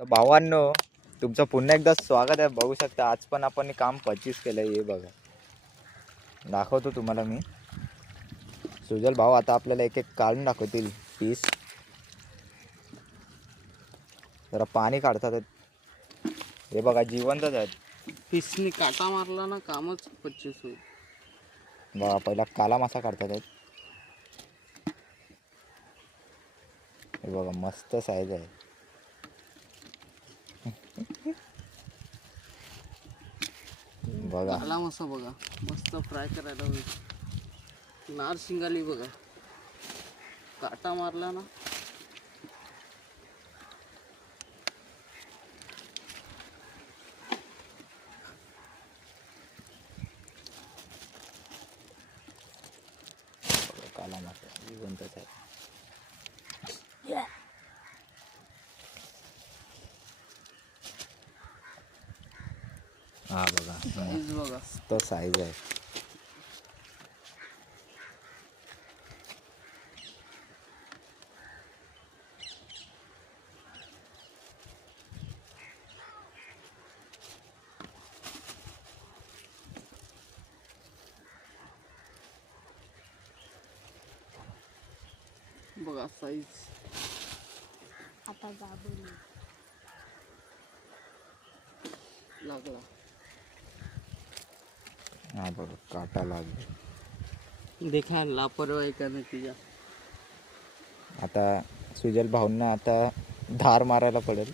तर भावांनो, तुमचं पुन्हा एकदा स्वागत आहे. बघू शकता आज पण आपण काम 25 केलं. हे बघा, दाखवतो तुम्हाला मी. सुजल भाऊ आता आपल्याला एक एक काढून दाखवतील पीस. जरा पाणी काढतात. हे बघा, जिवंतच आहेत. पिसनी काटा मारला ना कामच 25 होईल. बघा, पहिला काला मासा काढतात आहेत. हे बघा, मस्त साईज आहे. बघा, काला मासा बघा, मस्त फ्राय करायला होईल. नार शिंगाली बघा, काटा मारला ना. काला मासा जिवंतच आहे. हा बघा, साईज बघा. तो साईज आहे. बघा साईज. आता दाबून लागला. हा बघा, काटा लागला. देखा लापरवाही का नतीजा. आता सुजल भाऊंना आता धार मारायला पडेल.